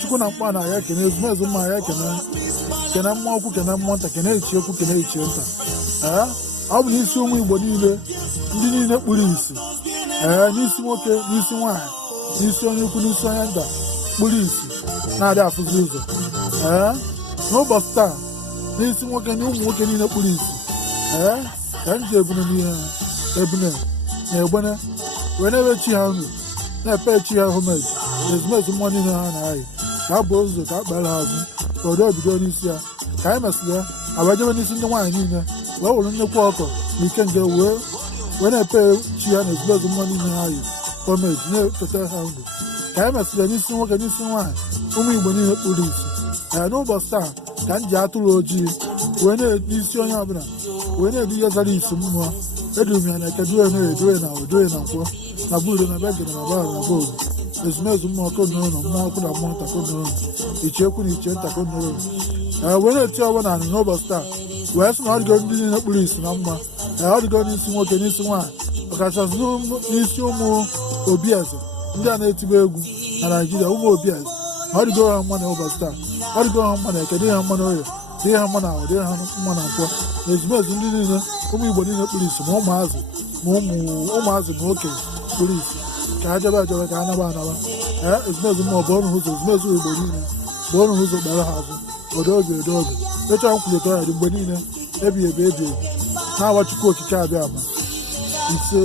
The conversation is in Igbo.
Chukwu na mkpa na ya ekene ezumezu mma ya kene mmụọ okwu kene mmụọ nta kene echi ekwu kene echi nta ọ bụ n'isi ụmụ Igbo niile ndị niile kpuru isi n'isi nwoke n'isi nwaanyị n'isi onye ukwu n'isi onye nta kpuru isi na-adị afụzi ụzọ n'ụbọchị taa n'isi nwoke na ụmụ nwoke niile kpuru isi ka m ji ebune n'ihe ebune na egbene wee na-ewe chi ha nru na-epe chi ha homeji na ezumezu mmụọ niile ha na-ayị ka a bụọ ụzọ ka a kpara azụ ka ụdị obido n'isi ya ka anyị mesịrị ya abajebe n'isi ndị nwaanyị niile wee were nnekwu ọkọ na ike nje wee na-epe chi ya na ezumezu mmụọ niile ha yi homeji na-eketa ha ndụ ka anyị mesịrị ya n'isi nwoke n'isi nwaanyị ụmụ Igbo niile kpuru isi n'ụbọchị taa ka m ji atụrụ ojii wee n'isi onye ọbụla wee na-edu ihe zara isi mmụọ eduru m ya na ekedoe na-edoe na odoe na nkwọ na buudo na begede na bara na boobu ezumezu mmụọ konoro na mmụọ ọkụ na mmụọ nta konoro iche ekwu na iche nta konoro wee na-eti ọgbọ na anị n'ụbọchị taa wee sị na ọ dịgo ndị niile kpuru isi na mma ọ dịgo n'isi nwoke n'isi nwaanyị ọkachasị n'isi ụmụ obieze ndị a na-etibe egwu na Naịjirịa ụmụ obieze ọ dịgo ha mma na ụbọchị taa ọ dịgo ha mma na eke dị ha mma na oye dị ha mma na ahụ dị ha mma na nkwọ na ezumezu ndị niile ụmụ Igbo niile kpuru isi ma ụmụazị ma okenye kpuru isi ka ha jebe ejebe ka ha naba anaba ezumezu mmụọ bụ ọnụ ụzọ ezumezu Igbo niile bụ ọnụ ụzọ kpere ha azụ odobi echọọ nkwulite ọya dị mgbe niile ebi ebi na-awa Chukwu okike abịa ama ise